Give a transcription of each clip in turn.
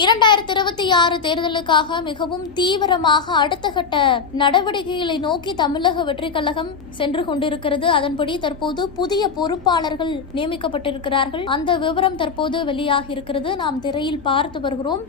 2026 தேர்தலுக்காக மிகவும் தீவிரமாக அடுத்த கட்ட நடவடிக்கைகளை நோக்கி தமிழக வெற்றிக் கழகம் சென்று கொண்டிருக்கிறது. அதன்படி தற்போது புதிய பொறுப்பாளர்கள் நியமிக்கப்பட்டிருக்கிறார்கள். அந்த விவரம் தற்போது வெளியாகி இருக்கிறது. நாம் திரையில் பார்த்து வருகிறோம்.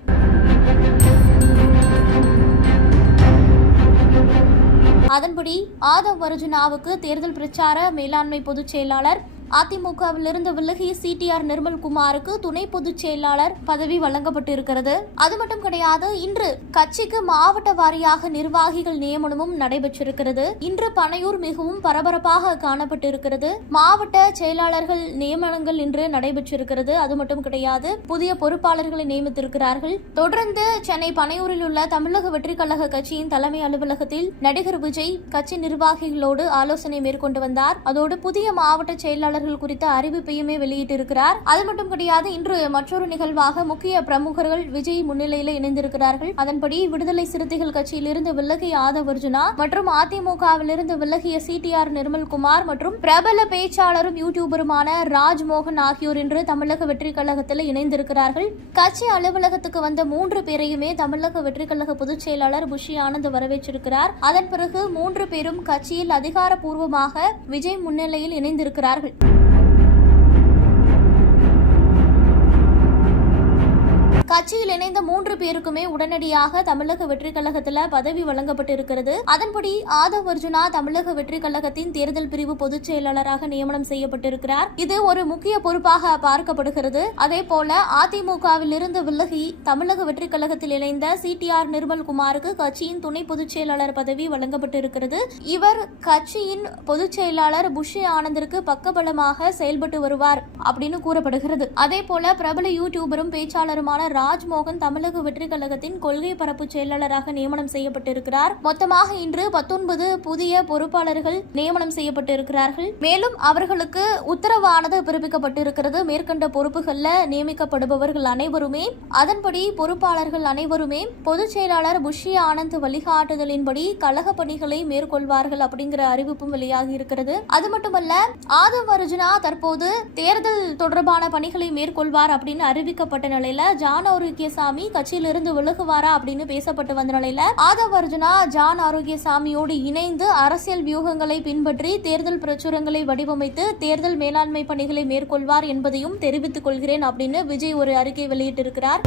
அதன்படி ஆதவ் அர்ஜுனாவுக்கு தேர்தல் பிரச்சார மேலாண்மை பொதுச் செயலாளர், அதிமுகவிலிருந்து விலகிய CTR நிர்மல்குமாருக்கு துணை பொதுச் செயலாளர் பதவி வழங்கப்பட்டிருக்கிறது. அது மட்டும் கிடையாது, இன்று கட்சிக்கு மாவட்ட வாரியாக நிர்வாகிகள் நியமனமும் நடைபெற்றிருக்கிறது. இன்று பனையூர் மிகவும் பரபரப்பாக காணப்பட்டிருக்கிறது. மாவட்ட செயலாளர்கள் நியமனங்கள் இன்று நடைபெற்றிருக்கிறது. அது மட்டும் கிடையாது, புதிய பொறுப்பாளர்களை நியமித்திருக்கிறார்கள். தொடர்ந்து சென்னை பனையூரில் உள்ள தமிழக வெற்றிக் கழக கட்சியின் தலைமை அலுவலகத்தில் நடிகர் விஜய் கட்சி நிர்வாகிகளோடு ஆலோசனை மேற்கொண்டு வந்தார். அதோடு புதிய மாவட்ட செயலாளர் குறித்த அறிவிப்பையுமே வெளியிட்டிருக்கிறார். அது மட்டும் கிடையாது, இன்று மற்றொரு நிகழ்வாக முக்கிய பிரமுகர்கள் விஜய் முன்னிலையில் இணைந்திருக்கிறார்கள். அதன்படி விடுதலை சிறுத்தைகள் கட்சியிலிருந்து விலகிய ஆதவ் அர்ஜுனா மற்றும் அதிமுகவிலிருந்து விலகிய CTR நிர்மல்குமார் மற்றும் பிரபல பேச்சாளரும் யூடியூபருமான ராஜ்மோகன் ஆகியோர் இன்று தமிழக வெற்றிக் கழகத்தில் இணைந்திருக்கிறார்கள். கட்சி அலுவலகத்துக்கு வந்த 3 பேரையுமே தமிழக வெற்றிக் கழக பொதுச் செயலாளர் புஷி ஆனந்த் வரவேற்றிருக்கிறார். அதன் பிறகு 3 பேரும் கட்சியில் அதிகாரப்பூர்வமாக விஜய் முன்னிலையில் இணைந்திருக்கிறார்கள். கட்சியில் இணைந்த 3 பேருக்குமே உடனடியாக தமிழக வெற்றிக் கழகத்தில் பதவி வழங்கப்பட்டிருக்கிறது. அதன்படி ஆதவ் அர்ஜுனா தமிழக வெற்றிக் கழகத்தின் தேர்தல் பிரிவு பொதுச் செயலாளராக நியமனம் செய்யப்பட்டிருக்கிறார். இது ஒரு முக்கிய பொறுப்பாக பார்க்கப்படுகிறது. அதே போல அதிமுகவில் இருந்து விலகி தமிழக வெற்றிக் கழகத்தில் இணைந்த CTR நிர்மல்குமாருக்கு கட்சியின் துணை பொதுச் செயலாளர் பதவி வழங்கப்பட்டிருக்கிறது. இவர் கட்சியின் பொதுச் செயலாளர் புஷி ஆனந்திற்கு பக்கபலமாக செயல்பட்டு வருவார் அப்படின்னு கூறப்படுகிறது. அதே போல பிரபல யூடியூபரும் பேச்சாளருமான ராஜ்மோகன் தமிழக வெற்றிக் கழகத்தின் கொள்கை பரப்பு செயலாளராக நியமனம் செய்யப்பட்டிருக்கிறார். மொத்தமாக இன்று 19 புதிய பொறுப்பாளர்கள் நியமனம் செய்யப்பட்டிருக்கிறார்கள். மேலும் அவர்களுக்கு உத்தரவானது பிறப்பிக்கப்பட்டிருக்கிறது. மேற்கண்ட பொறுப்புகள்ல நியமிக்கப்படுபவர்கள் அனைவருமே, அதன்படி பொறுப்பாளர்கள் அனைவருமே பொதுச் செயலாளர் புஷி ஆனந்த் வழிகாட்டுதலின்படி கழக பணிகளை மேற்கொள்வார்கள் அப்படிங்கிற அறிவிப்பும் வெளியாகி இருக்கிறது. அது மட்டுமல்ல, ஆதவ் அர்ஜுனா தற்போது தேர்தல் தொடர்பான பணிகளை மேற்கொள்வார் அப்படின்னு அறிவிக்கப்பட்ட நிலையில ஜான் ஆரோக்கியசாமி கட்சியிலிருந்து விலகுவாரா அப்படின்னு பேசப்பட்டு வந்த நிலையில ஆதவ் அர்ஜுனா ஜான் ஆரோக்கியசாமியோடு இணைந்து அரசியல் வியூகங்களை பின்பற்றி தேர்தல் பிரச்சுரங்களை வடிவமைத்து தேர்தல் மேலாண்மை பணிகளை மேற்கொள்வார் என்பதையும் தெரிவித்துக் கொள்கிறேன் அப்படின்னு விஜய் ஒரு அறிக்கை வெளியிட்டிருக்கிறார்.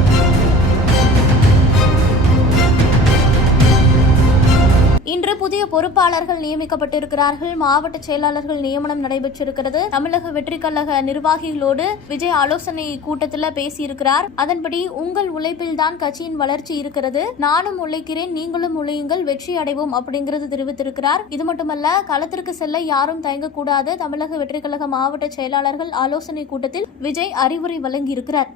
இன்று புதிய பொறுப்பாளர்கள் நியமிக்கப்பட்டிருக்கிறார்கள். மாவட்ட செயலாளர்கள் நியமனம் நடைபெற்றிருக்கிறது. தமிழக வெற்றிக் கழக நிர்வாகிகளோடு விஜய் ஆலோசனை கூட்டத்தில் பேசியிருக்கிறார். அதன்படி உங்கள் உழைப்பில்தான் கட்சியின் வளர்ச்சி இருக்கிறது, நானும் உழைக்கிறேன், நீங்களும் உழையுங்கள், வெற்றி அடைவோம் அப்படிங்கிறது தெரிவித்திருக்கிறார். இது மட்டுமல்ல, களத்திற்கு செல்ல யாரும் தயங்கக்கூடாது. தமிழக வெற்றிக் கழக மாவட்ட செயலாளர்கள் ஆலோசனை கூட்டத்தில் விஜய் அறிவுரை வழங்கியிருக்கிறார்.